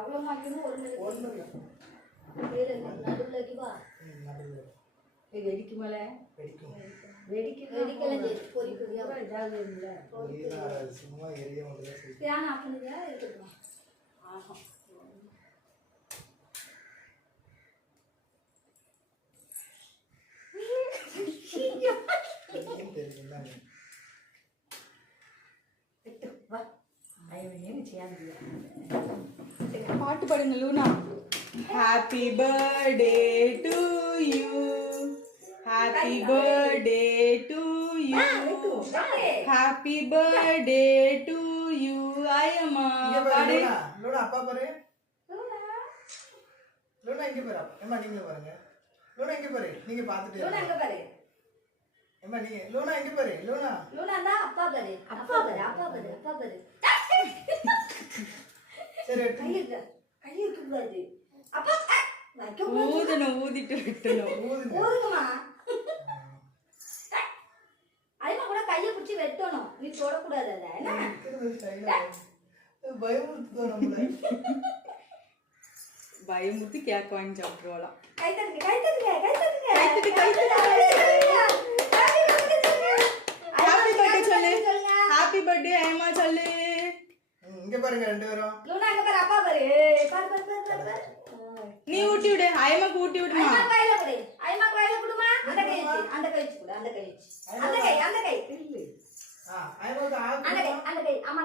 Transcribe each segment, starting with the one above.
அவ்வளவு மாட்டணும் ஒண்ணு இல்ல நடுவுல வா நடுவுல வெடிக்கு மேல வெடிக்கலாம் பொறி பொறியா ஏதாவது இல்ல சும்மா எரிய மட்டும் ஃபேன் ஆஃப் பண்ணுங்க இருக்கட்டும் ஆஹா பாட்டு பாடுங்க Luna. Happy birthday to you, happy birthday to you, happy birthday to you. ஐயம்மா பாடு. லூனா அப்பா பாரு. லூனா இங்க பாரு. அம்மா நீங்க பாருங்க. லூனா இங்க பாரு. நீங்க பாத்துட்டே லூனா இங்க பாரு. அம்மா நீங்க லூனா இங்க பாரு. லூனா லூனா அப்பா பாரு. அப்பா பாரு. அப்பா பாரு. அப்பா பாரு. சரி கையிருக்கு பாரு. அப்பா ஊதிட்டு விட்டணும். ஊதுங்கம்மா. ஐமா கூட கையை பிடிச்சி வெட்டணும். நீ தொடக்கூடாது அதை என்ன பயமுறுத்துதோ நம்மள. பயமுறுத்தி கேக் வாங்கி சாப்பிட்டுருவாளாம். கை தட்டுங்க கை தட்டுங்க கை தட்டுங்க கைத்தட்டு ஹாப்பி பர்த்டே சொல்லு. ஹாப்பி பர்த்டே ஐமா சொல்லு. இங்க பாருங்க ரெண்டு பேரும். லூனா இங்க பாரு. அப்பா பாரு. பாரு பாரு பாரு பாரு. நீ ஊட்டி விடு. ஐமாக்கு ஊட்டி விடுமா. ஐமா கையில கொடு. ஐமா கையில கொடுமா. அந்த கை வச்சு அந்த கை வச்சு கொடு. அந்த கை வச்சு அந்த கை அந்த கை இல்ல ஐமாக்கு அந்த கை அந்த கை அம்மா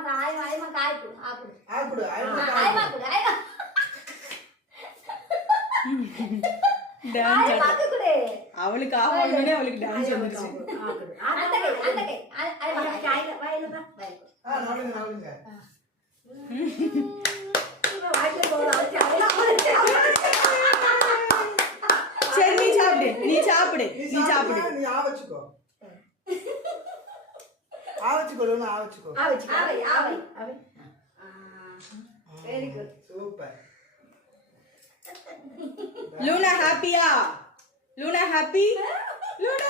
ஐமா காய் கொடு. ஆக்குடு ஆக்குடு ஐமா கொடு. ஐமா டான்ஸ் ஐமா கொடு. அவளுக்கு ஆகணும்னே அவளுக்கு டான்ஸ் வந்துருச்சு. அந்த கை ஐமா கையில வாயில வா வாயில நாளுங்க சரி நீ சாப்பிடு நீ சாப்பிடு நீ சாப்பிடு. நீ ஆவச்சுக்கோ ஆவச்சுக்கோ லூனா ஆவச்சுக்கோ. ஆவை ஆவை ஆவை. Very good super. லூனா ஹாப்பியா? Luna happy? லூனா